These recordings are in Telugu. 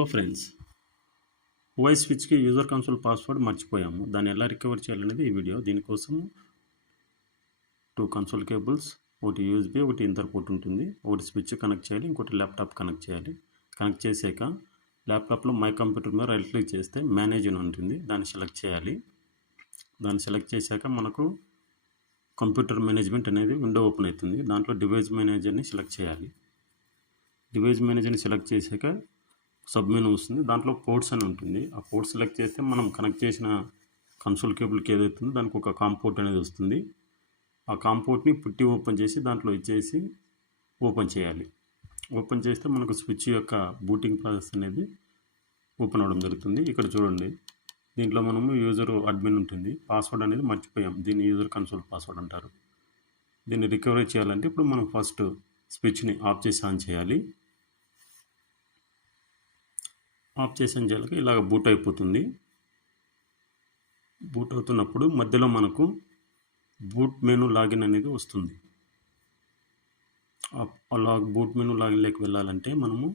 హలో ఫ్రెండ్స్, హువాయి స్విచ్కి యూజర్ కన్సోల్ పాస్వర్డ్ మర్చిపోయాము. దాన్ని ఎలా రికవర్ చేయాలనేది ఈ వీడియో. దీనికోసం 2 కన్సోల్ కేబుల్స్, ఒకటి యూఎస్బీ, ఒకటి ఇంటర్ పోర్ట్ ఉంటుంది. ఒకటి స్విచ్ కనెక్ట్ చేయాలి, ఇంకోటి ల్యాప్టాప్ కనెక్ట్ చేయాలి. కనెక్ట్ చేసాక ల్యాప్టాప్లో మై కంప్యూటర్ మీద రైట్ క్లిక్ చేస్తే మేనేజ్ అని ఉంటుంది, దాన్ని సెలెక్ట్ చేయాలి. దాన్ని సెలెక్ట్ చేశాక మనకు కంప్యూటర్ మేనేజ్మెంట్ అనేది విండో ఓపెన్ అవుతుంది. దాంట్లో డివైస్ మేనేజర్ని సెలెక్ట్ చేయాలి. డివైస్ మేనేజర్ని సెలెక్ట్ చేశాక సబ్ మెనూ వస్తుంది. దాంట్లో పోర్ట్స్ అని ఉంటుంది. ఆ పోర్ట్స్ సెలెక్ట్ చేస్తే మనం కనెక్ట్ చేసిన కన్సోల్ కేబుల్కి ఏదైతుందో దానికి ఒక కామ్ పోర్ట్ అనేది వస్తుంది. ఆ కామ్ పోర్ట్ని పుట్టి ఓపెన్ చేసి దాంట్లో ఇచ్చేసి ఓపెన్ చేయాలి. ఓపెన్ చేస్తే మనకు స్విచ్ యొక్క బూటింగ్ ప్రాసెస్ అనేది ఓపెన్ అవ్వడం జరుగుతుంది. ఇక్కడ చూడండి, దీంట్లో మనము యూజర్ అడ్మిన్ ఉంటుంది. పాస్వర్డ్ అనేది మర్చిపోయాం, దీన్ని యూజర్ కన్సోల్ పాస్వర్డ్ అంటారు. దీన్ని రికవరీ చేయాలంటే ఇప్పుడు మనం ఫస్ట్ స్విచ్ని ఆఫ్ చేసి ఆన్ చేయాలి. ఆఫ్ చేసిన చేయాలి, ఇలాగ బూట్ అయిపోతుంది. బూట్ అవుతున్నప్పుడు మధ్యలో మనకు బూట్ మెనూ లాగిన్ అనేది వస్తుంది. అలా బూట్ మెనూ లాగిన్లోకి వెళ్ళాలంటే మనము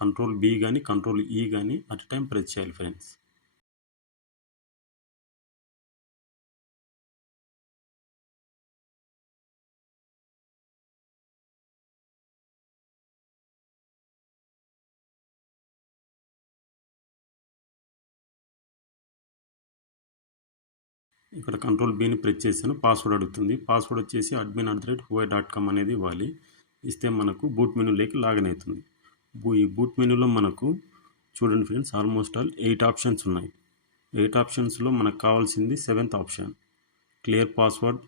కంట్రోల్ B కానీ కంట్రోల్ E కానీ అట్ టైం ప్రెస్ చేయాలి ఫ్రెండ్స్. ఇక్కడ కంట్రోల్ Bని ప్రెస్ చేశాను. పాస్వర్డ్ అడుగుతుంది. పాస్వర్డ్ వచ్చేసి admin@huawei.com అనేది ఇవ్వాలి. ఇస్తే మనకు బూట్ మెనూలోకి లాగిన్ అవుతుంది. ఈ బూట్ మెనూలో మనకు చూడండి ఫ్రెండ్స్, ఆల్మోస్ట్ ఆల్ 8 ఆప్షన్స్ ఉన్నాయి. 8 ఆప్షన్స్లో మనకు కావాల్సింది 7th option, clear password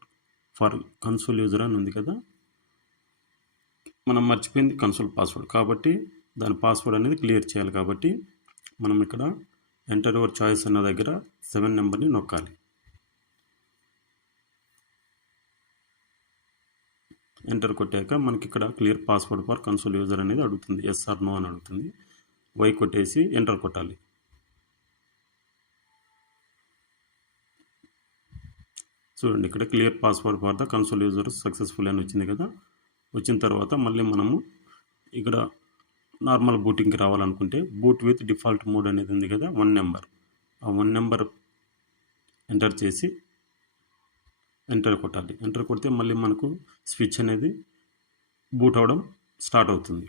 for console user అని ఉంది కదా. మనం మర్చిపోయింది కన్సోల్ పాస్వర్డ్ కాబట్టి దాని పాస్వర్డ్ అనేది క్లియర్ చేయాలి. కాబట్టి మనం ఇక్కడ ఎంటర్ యువర్ చాయిస్ అన్న దగ్గర 7 నెంబర్ని నొక్కాలి. ఎంటర్ కొట్టాక మనకి ఇక్కడ clear password for console user అనేది అడుగుతుంది. ఎస్ ఆర్ నో అని అడుగుతుంది. వై కొట్టేసి ఎంటర్ కొట్టాలి. చూడండి, ఇక్కడ clear password for the console user successful అని వచ్చింది కదా. వచ్చిన తర్వాత మళ్ళీ మనము ఇక్కడ నార్మల్ బూటింగ్కి రావాలనుకుంటే బూట్ విత్ డిఫాల్ట్ మోడ్ అనేది ఉంది కదా, 1 నెంబర్. ఆ 1 నెంబర్ ఎంటర్ చేసి ఎంటర్ కొట్టాలి. ఎంటర్ కొడితే మళ్ళీ మనకు స్విచ్ అనేది బూట్ అవ్వడం స్టార్ట్ అవుతుంది.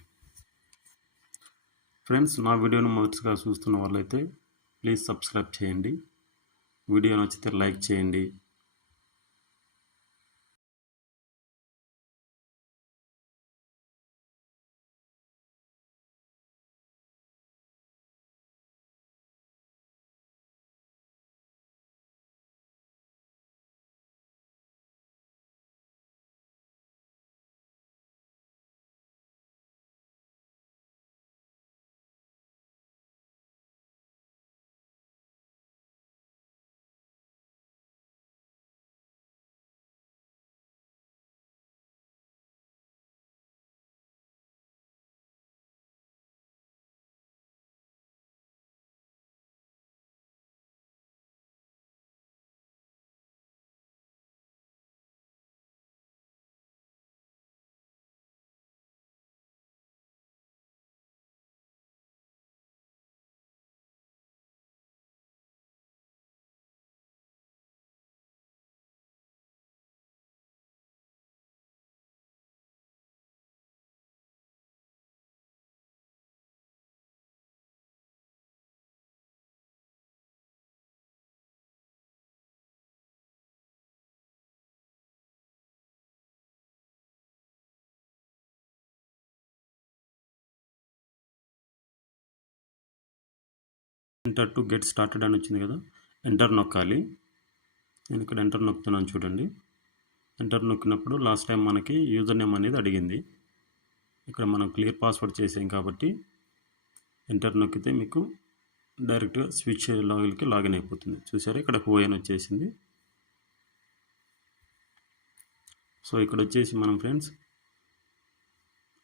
ఫ్రెండ్స్, నా వీడియోను మొదటిగా చూస్తున్న వాళ్ళైతే ప్లీజ్ సబ్స్క్రైబ్ చేయండి. వీడియో నచ్చితే లైక్ చేయండి. ఎంటర్ టు గెట్ స్టార్టెడ్ అని వచ్చింది కదా, ఎంటర్ నొక్కాలి. నేను ఇక్కడ ఎంటర్ నొక్కుతున్నాను చూడండి. ఎంటర్ నొక్కినప్పుడు లాస్ట్ టైం మనకి యూజర్ నేమ్ అనేది అడిగింది. ఇక్కడ మనం క్లియర్ పాస్వర్డ్ చేసాం కాబట్టి ఎంటర్ నొక్కితే మీకు డైరెక్ట్గా స్విచ్ లాగిన్కి లాగిన్ అయిపోతుంది. చూసారా, ఇక్కడ హువాయి అని వచ్చేసింది. సో ఇక్కడ వచ్చేసి మనం ఫ్రెండ్స్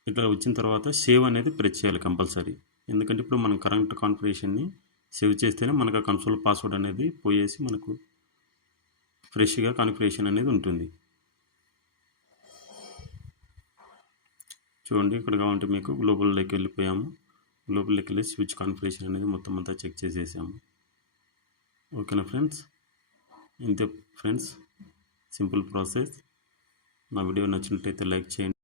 ఇట్లా వచ్చిన తర్వాత సేవ్ అనేది ప్రెస్ చేయాలి కంపల్సరీ. ఎందుకంటే ఇప్పుడు మనం కరెంట్ కాన్ఫిగరేషన్ని సేవ్ చేస్తేనే మనకు ఆ కన్సోల్ పాస్వర్డ్ అనేది పోయేసి మనకు ఫ్రెష్గా కాన్ఫిగరేషన్ అనేది ఉంటుంది. చూడండి, ఇక్కడ కావాలంటే మీకు గ్లోబల్లోకి వెళ్ళిపోయాము. లోపలికి వెళ్ళి స్విచ్ కాన్ఫిగరేషన్ అనేది మొత్తం అంతా చెక్ చేసేసాము. ఓకేనా ఫ్రెండ్స్, ఇంతే ఫ్రెండ్స్, సింపుల్ ప్రాసెస్. నా వీడియో నచ్చినట్టయితే లైక్ చేయండి.